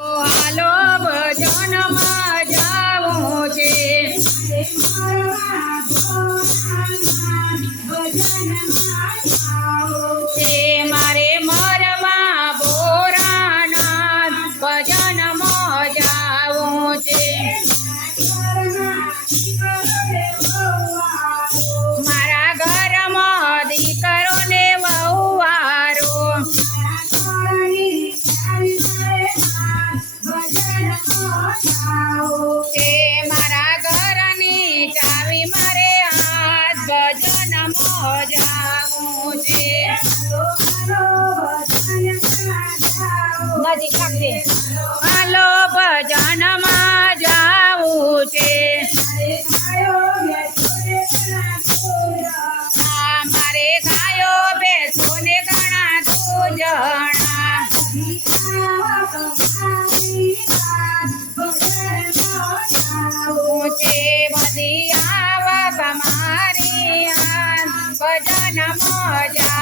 હાલો ભજનમાં જાવું છે ભજનમાં જાવું છે હાલો ભજનમાં જાઉં છે. મારે ગાયો બેસો ને ઘણા તું જણા છે, બધી આવા મારી ભજન મજા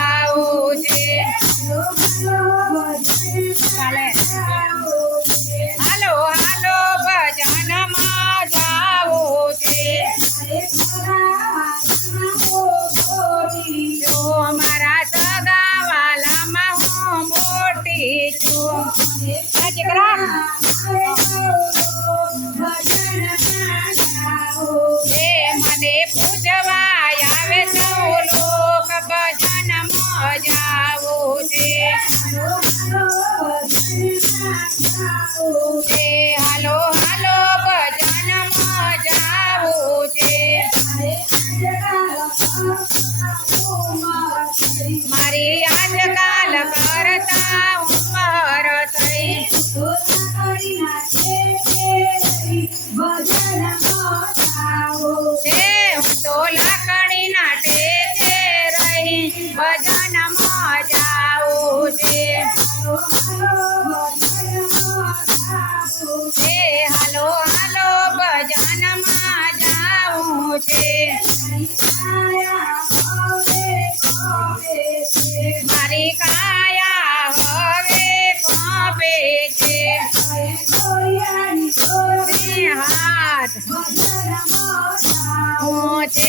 છે. મારી કાયા હવે કોપે છે. હાથ પહોંચે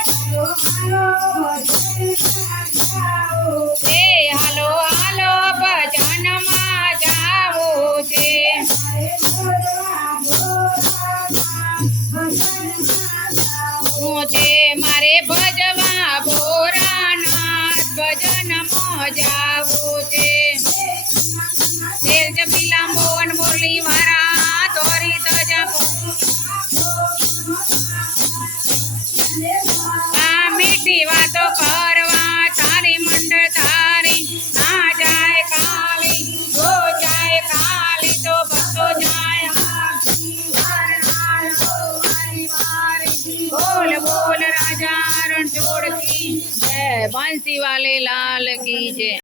ভালোবাসো ચરણ ચોડ કી જય બંસીવાલે લાલ કી જય.